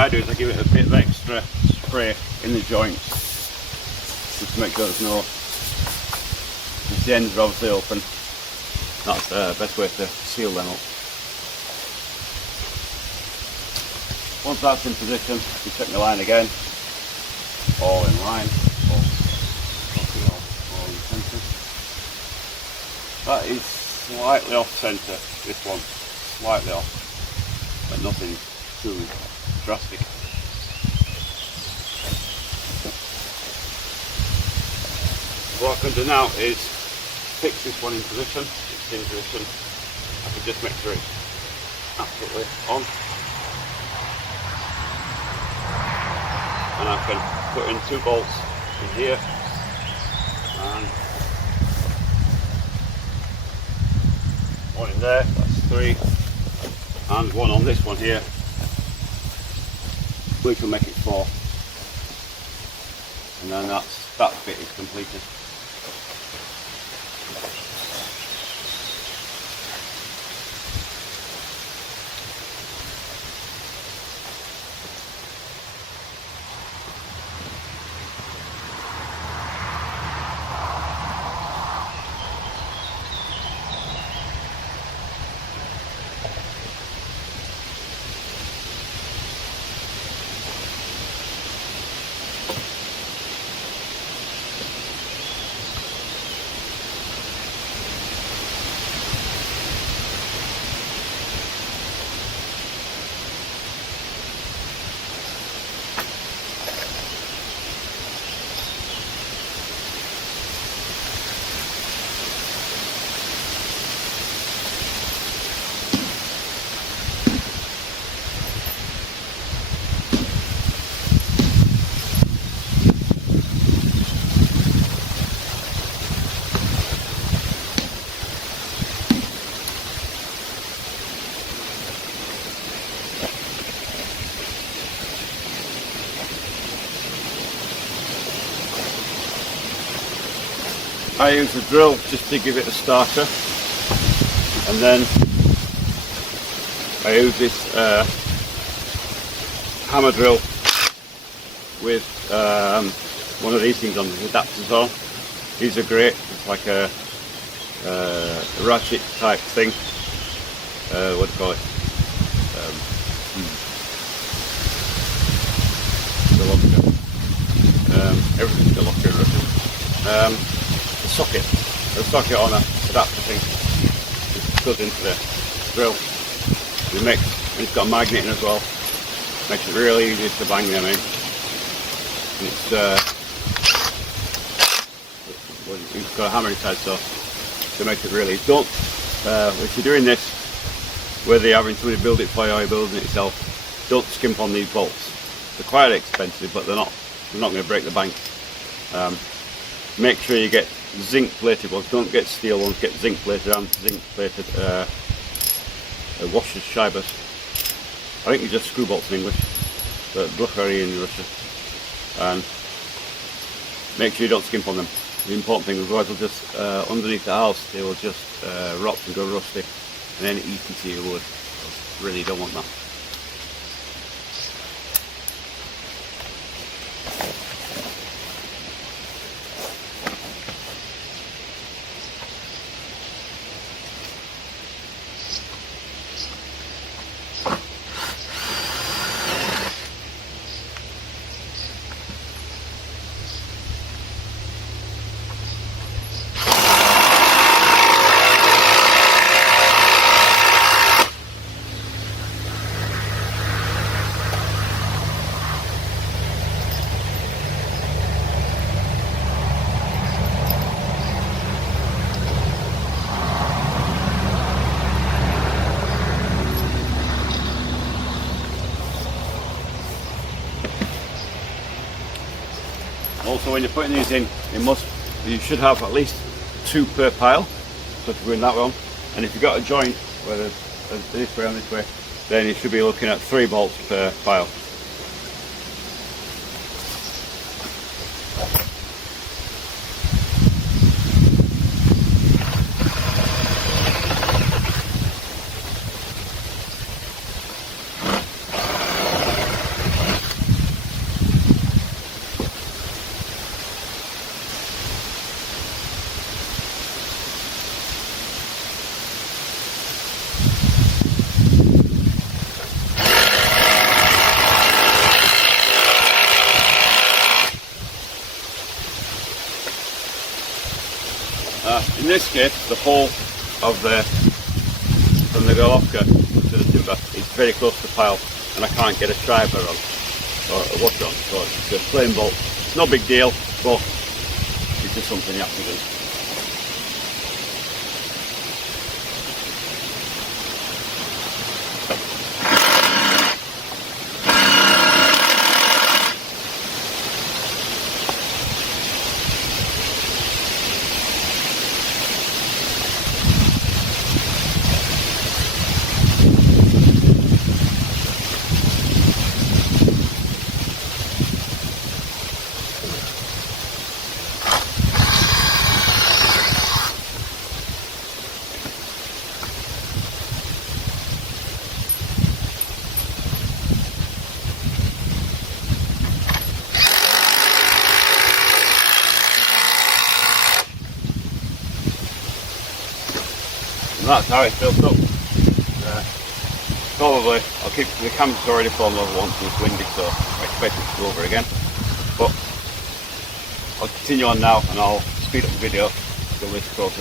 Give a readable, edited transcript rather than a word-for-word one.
I do is I give it a bit of extra spray in the joints, just to make sure there's no, the ends are obviously open. That's the best way to seal them up. Once that's in position, you check the line again, all in line, all in centre. That is slightly off centre, this one, slightly off, but nothing too drastic. What I can do now is fix this one in position. It's in position. I can just make sure it's absolutely on. And I can put in 2 bolts in here and 1 in there, that's 3, and 1 on this one here, which will make it 4, and then that bit is completed. I use a drill just to give it a starter, and then I use this hammer drill with one of these things on the adapters on. These are great. It's like a ratchet type thing. What do you call it? The locker. Everything's the locker in Russian. The socket on a adapter thing just goes into the drill. And it's got a magnet in as well. Makes it really easy to bang them in. And it's got a hammer inside, so it makes it really. Don't if you're doing this, whether you're having somebody build it for you or you're building it yourself, don't skimp on these bolts. They're quite expensive, but they're not going to break the bank. Make sure you get zinc-plated ones. Don't get steel ones. Get zinc-plated and zinc-plated washers, shibers. I think you just screw bolts in English, but bruchery in Russia. And make sure you don't skimp on them. The important thing is, otherwise they'll just underneath the house they will just rot and go rusty, and then eat into your wood. So really don't want that. Also, when you're putting these in, you should have at least 2 per pile. So if you're going that one, and if you've got a joint, whether it's this way and this way, then you should be looking at 3 bolts per pile. this case, the hole of from the Golovka to the timber is very close to the pile, and I can't get a striper on or a washer on, so it's a plain bolt. It's no big deal, but it's just something you have to do. And that's how it's built up. Probably, I'll keep the canvas already fallen over once and it's windy, so I expect it to go over again. But I'll continue on now and I'll speed up the video till this process.